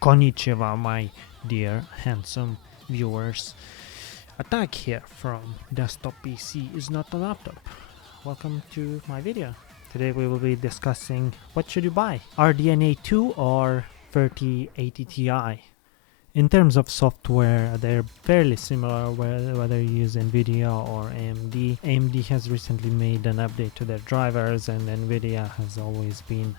Konnichiwa, my dear handsome viewers. Attack here from Desktop PC is not a laptop. Welcome to my video. Today we will be discussing what should you buy, RDNA 2 or 3080 Ti. In terms of software, they're fairly similar whether you use NVIDIA or AMD. AMD has recently made an update to their drivers, and NVIDIA has always been,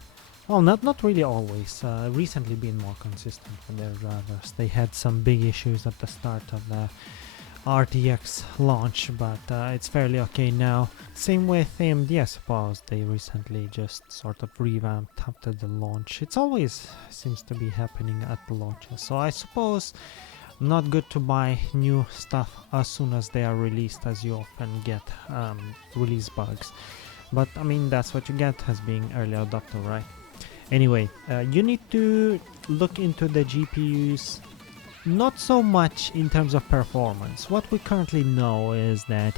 well, not really always, recently been more consistent with their drivers. They had some big issues at the start of the RTX launch, but it's fairly okay now. Same with AMD, I suppose. They recently just sort of revamped after the launch. It's always seems to be happening at the launches, so I suppose not good to buy new stuff as soon as they are released, as you often get release bugs. But I mean, that's what you get as being early adopter, right? Anyway, you need to look into the GPUs, not so much in terms of performance. What we currently know is that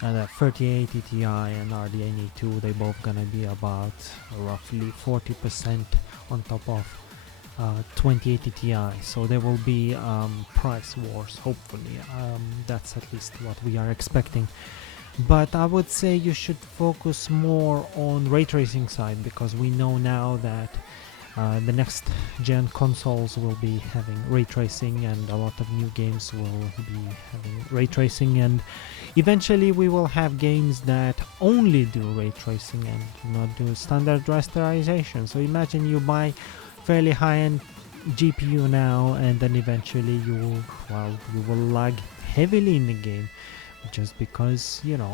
the 3080 Ti and RDNA 2, they both gonna be about roughly 40% on top of 2080 Ti, so there will be price wars, hopefully. That's at least what we are expecting. But I would say you should focus more on ray tracing side, because we know now that the next gen consoles will be having ray tracing, and a lot of new games will be having ray tracing, and eventually we will have games that only do ray tracing and not do standard rasterization. So imagine you buy fairly high-end GPU now, and then eventually you will lag heavily in the game, just because, you know,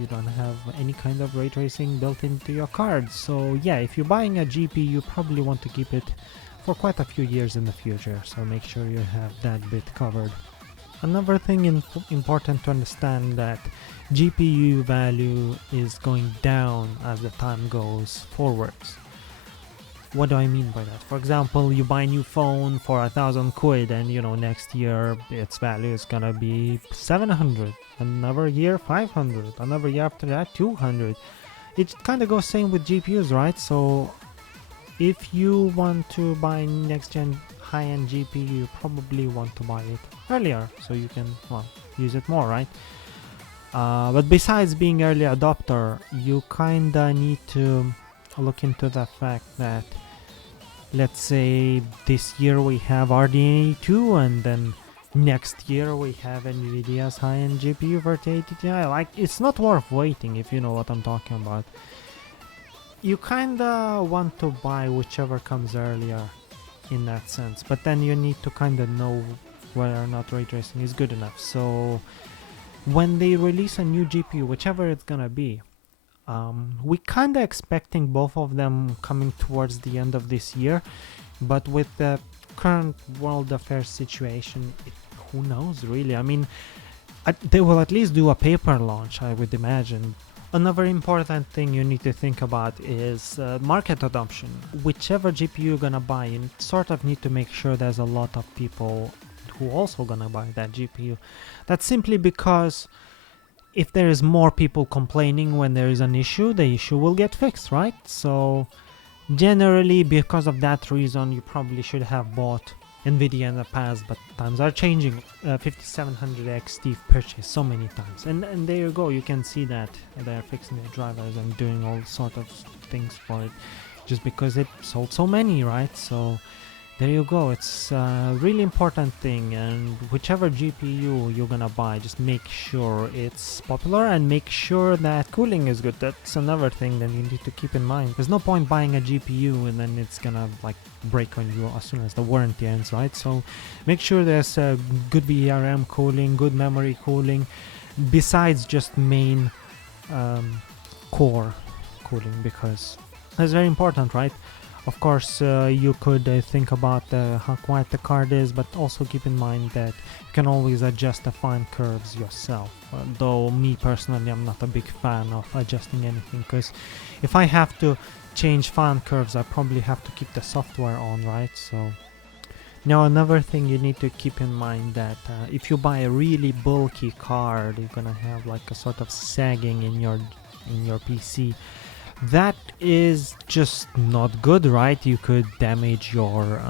you don't have any kind of ray tracing built into your card. So yeah, if you're buying a GPU, you probably want to keep it for quite a few years in the future, so make sure you have that bit covered. Another thing important to understand, that GPU value is going down as the time goes forwards. What do I mean by that? For example, you buy a new phone for 1,000 quid, and you know, next year its value is gonna be 700, another year 500, another year after that 200. It kind of goes same with GPUs, right? So if you want to buy next gen high-end GPU, you probably want to buy it earlier so you can, well, use it more, right? But besides being early adopter, you kinda need to look into the fact that, let's say this year we have RDNA 2, and then next year we have NVIDIA's high-end GPU 3080 Ti. Like, it's not worth waiting, if you know what I'm talking about. You kinda want to buy whichever comes earlier in that sense, but then you need to kinda know whether or not ray tracing is good enough. So when they release a new GPU, whichever it's gonna be, we kinda expecting both of them coming towards the end of this year, but with the current world affairs situation, who knows really? I mean, they will at least do a paper launch, I would imagine. Another important thing you need to think about is market adoption. Whichever GPU you're gonna buy, you sort of need to make sure there's a lot of people who also gonna buy that GPU. That's simply because if there is more people complaining when there is an issue, the issue will get fixed, right? So generally, because of that reason, you probably should have bought NVIDIA in the past, but times are changing. 5700 XT purchased so many times, and there you go, you can see that they're fixing their drivers and doing all sort of things for it, just because it sold so many, right? So there you go. It's a really important thing, and whichever GPU you're gonna buy, just make sure it's popular and make sure that cooling is good. That's another thing that you need to keep in mind. There's no point buying a GPU and then it's gonna like break on you as soon as the warranty ends, right? So make sure there's good VRM cooling, good memory cooling, besides just main core cooling, because that's very important, right? Of course, you could think about how quiet the card is, but also keep in mind that you can always adjust the fine curves yourself. Though me personally, I'm not a big fan of adjusting anything, because if I have to change fan curves, I probably have to keep the software on, right? So now another thing you need to keep in mind, that if you buy a really bulky card, you're gonna have like a sort of sagging in your in your PC. That is just not good, right? You could damage your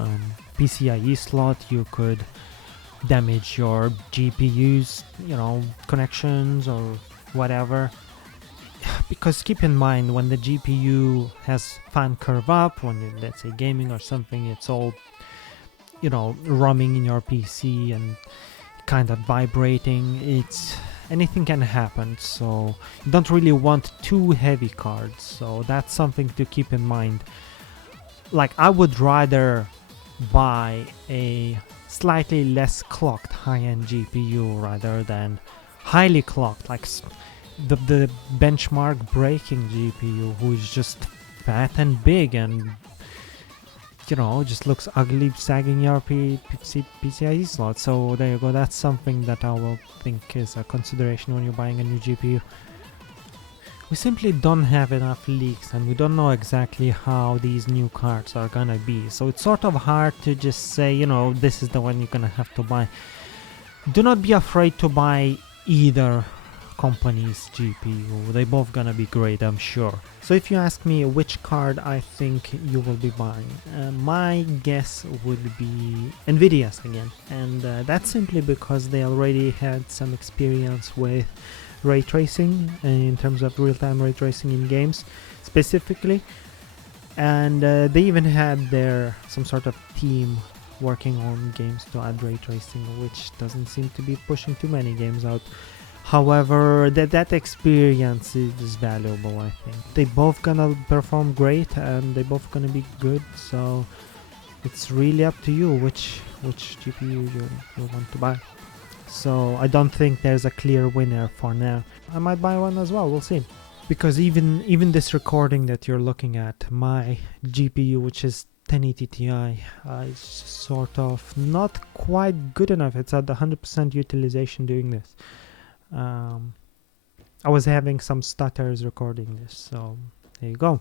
PCIe slot, you could damage your GPU's, connections or whatever. Because keep in mind, when the GPU has fan curve up, when you're, let's say, gaming or something, it's all, rumming in your PC and kind of vibrating. Anything can happen, so you don't really want too heavy cards, so that's something to keep in mind. Like, I would rather buy a slightly less clocked high-end GPU rather than highly clocked, like the benchmark breaking GPU, who is just fat and big and just looks ugly sagging your PCIe slot. So there you go, that's something that I will think is a consideration when you're buying a new GPU. We simply don't have enough leaks and we don't know exactly how these new cards are gonna be, so it's sort of hard to just say, this is the one you're gonna have to buy. Do not be afraid to buy either company's GPU, they both gonna be great, I'm sure. So if you ask me which card I think you will be buying, my guess would be Nvidia's again, and that's simply because they already had some experience with ray tracing in terms of real-time ray tracing in games specifically, and they even had some sort of team working on games to add ray tracing, which doesn't seem to be pushing too many games out. However, that experience is valuable, I think. They both gonna perform great and they both gonna be good, so it's really up to you which GPU you want to buy. So I don't think there's a clear winner for now. I might buy one as well, we'll see. Because even this recording that you're looking at, my GPU, which is 1080 Ti, is sort of not quite good enough. It's at 100% utilization doing this. I was having some stutters recording this, so there you go.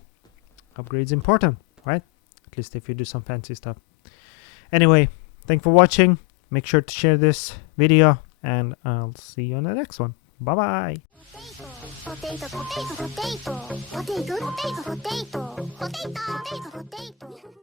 Upgrade's important, right? At least if you do some fancy stuff. Anyway, thanks for watching. Make sure to share this video, and I'll see you on the next one. Bye bye. Potato, potato, potato, potato, potato, potato, potato, potato, potato, potato.